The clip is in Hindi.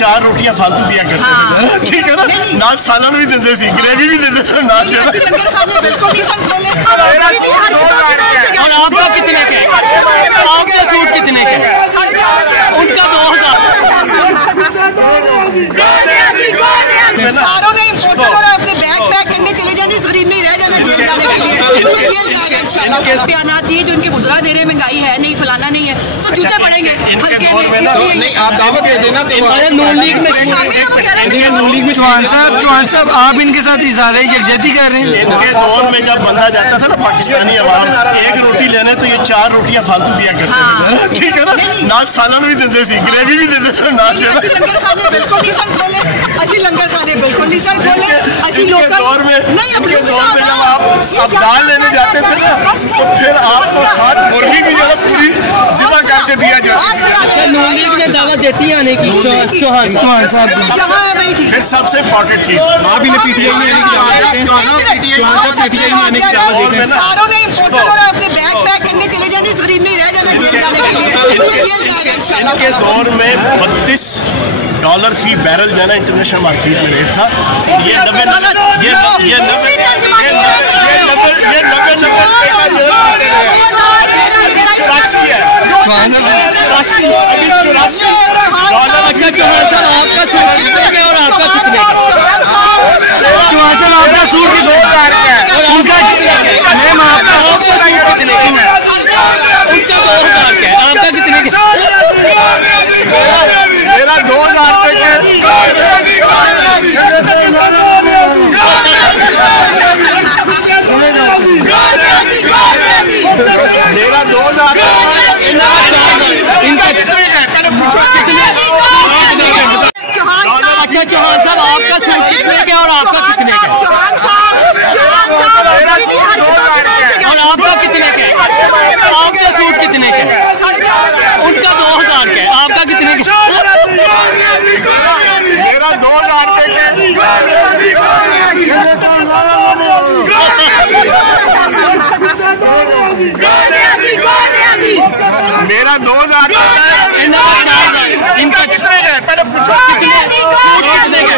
4 रोटियां फालतू दिया करते थे, ठीक है ना, नाल सालन भी देते सी, ग्रेवी भी देते थे नाल। और आपका कितने के? आपका सूट कितने के? उनका 2000। सारों ने इम्पोर्टेड और अपने बैग पैक करने चले जाने, गरीब नहीं रह जाना जेल जाने के लिए। बयानात दिए जो उनके गुजरा दे रहे, महंगाई है नहीं, फलाना नहीं है, तो जूते पड़ेंगे हल्के में। नहीं आप दावा दे देना तो नून लीग में चौहान साहब आप इनके साथ इज़हार यकजहती कर रहे हैं। इनके दौर में जब बंदा जाता था ना पाकिस्तानी अवाम, 1 रोटी लेने तो ये 4 रोटियां फालतू दिया करते थे, ठीक है ना, नाल सालन भी देते सी, ग्रेवी भी देते थे नाल। लंगर खाने बिल्कुल नहीं सन खोले, असि लंगर खाने बिल्कुल नहीं सन खोले। असि लोकल दौर में नहीं, अपने दौर में जब आप दाल लेने जाते थे ना, तो फिर आपको 7 मुर्गी की जगह पूरी जिबा करके दिया जाता। नून लीग ने दावा देती है आने की चौहान साहब। फिर सबसे इम्पोर्टेंट चीज आप इन्हें पीटीआई में आने की दावा देते हैं। सारों ने इम्पोर्टेड और अपने बैग पैक करने चले जाने, गरीब नहीं रह जाना जेल जाने के लिए। इनके दौर में $32 फी बैरल जो है ना इंटरनेशनल मार्केट में रेट था। ये 90 अच्छा चौहान साहब आपका सूट कितने का और आपका कितने का? चौहान साहब आपका सूट 2000 का है, उनका कितने का? आपका सूट कितने का? उनका 2000 का है, आपका कितने का? मेरा 2000 रुपए का, मेरा 2000। अच्छा चौहान साहब आपका सूट कितने का और आपका कितने का? और आपका कितने का? आपका सूट कितने का? उनका 2000 का है, आपका कितने का? मेरा 2000 रुपए का, मेरा 2000 इनका 4000। इनका कितने का? पहले पूछो कितने सूट कितने का?